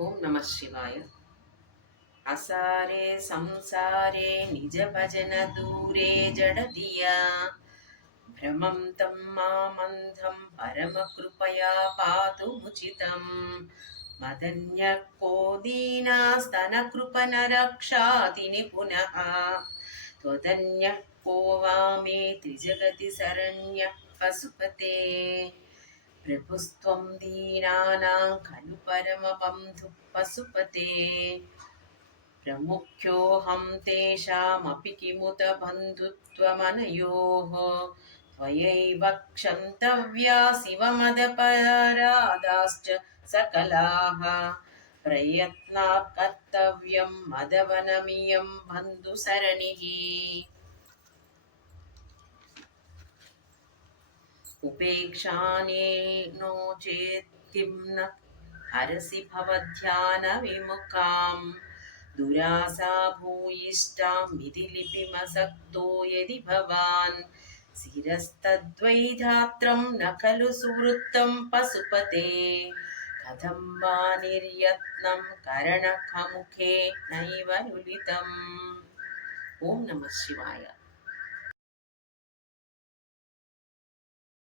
ఓం నమ శివాయ. అసారే సంసారే నిజ భజన దూరే జడదియా భ్రమం తం మామంధం పరమ కృపయా పాతుముచితం మదన్య కో దీనాస్తన కృపణ రక్షాతి నిపునః త్వదన్య కో వామే త్రిజగతి శరణ్య పశుపతే ప్రభుస్త్వం దీనానాం ఖలు పరమబంధు పశుపతే ప్రముఖ్యోऽహం తేషామపి కిముత బంధుత్వమనయోః త్వయైవ క్షంతవ్యా శివమదపరాదాశ్చ సకలాః ప్రయత్నాత్ కర్తవ్యం మదవనమియం బంధుసరణిః ఉపేక్షానేనో చేత్ కిం న హరసి భవధ్యానవిముఖాం దురాసా భూయిష్టాం విధి లిపిమసక్తో యది భవాన్ శిరస్తద్వైధాత్రం న ఖలు సువృత్తం పశుపతే కథం వా నిర్యత్నం కరణఖముఖే నైవ లులితం. ఓం నమ శివాయ.